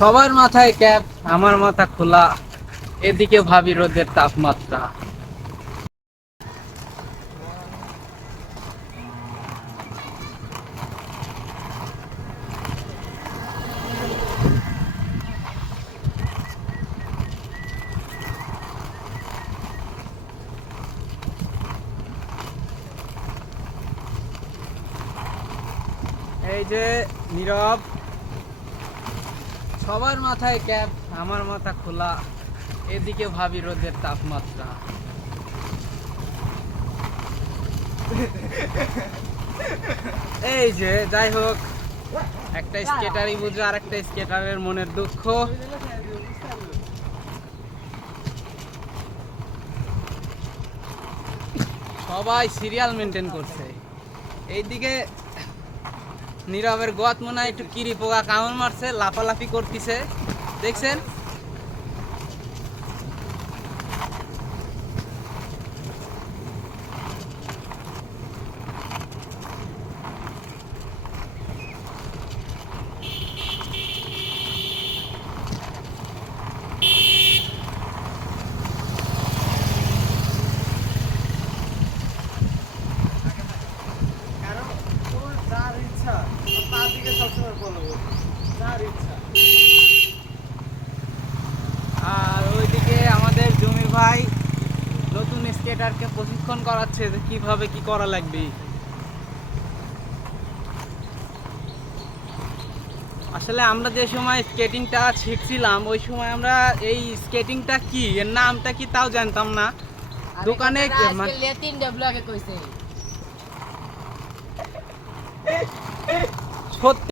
সবার মাথায় ক্যাপ আমার মাথা খোলা এদিকে ভাবি রোদের তাপমাত্রা। এই যে নীরব সবার মাথায় ক্যাপ, আমার মাথা খোলা, এদিকে ভাবি রোদের তাপমাত্রা। এই যে, যাই হোক, একটা স্কেটারই বুঝো আর একটা স্কেটারের মনের দুঃখ। সবাই সিরিয়াল মেনটেন করছে। এইদিকে নীরবের গত মনে হয় একটু কিরি পোকা কামড় মারছে লাফালাফি করতেছে। দেখছেন? নতুন স্কেটারকে প্রশিক্ষণ করাচ্ছে যে কীভাবে কি করা লাগবে। আসলে আমরা যে সময় স্কেটিংটা শিখছিলাম ওই সময় আমরা এই স্কেটিংটা কি এর নামটা কি তাও জানতাম না। দোকানে সত্যি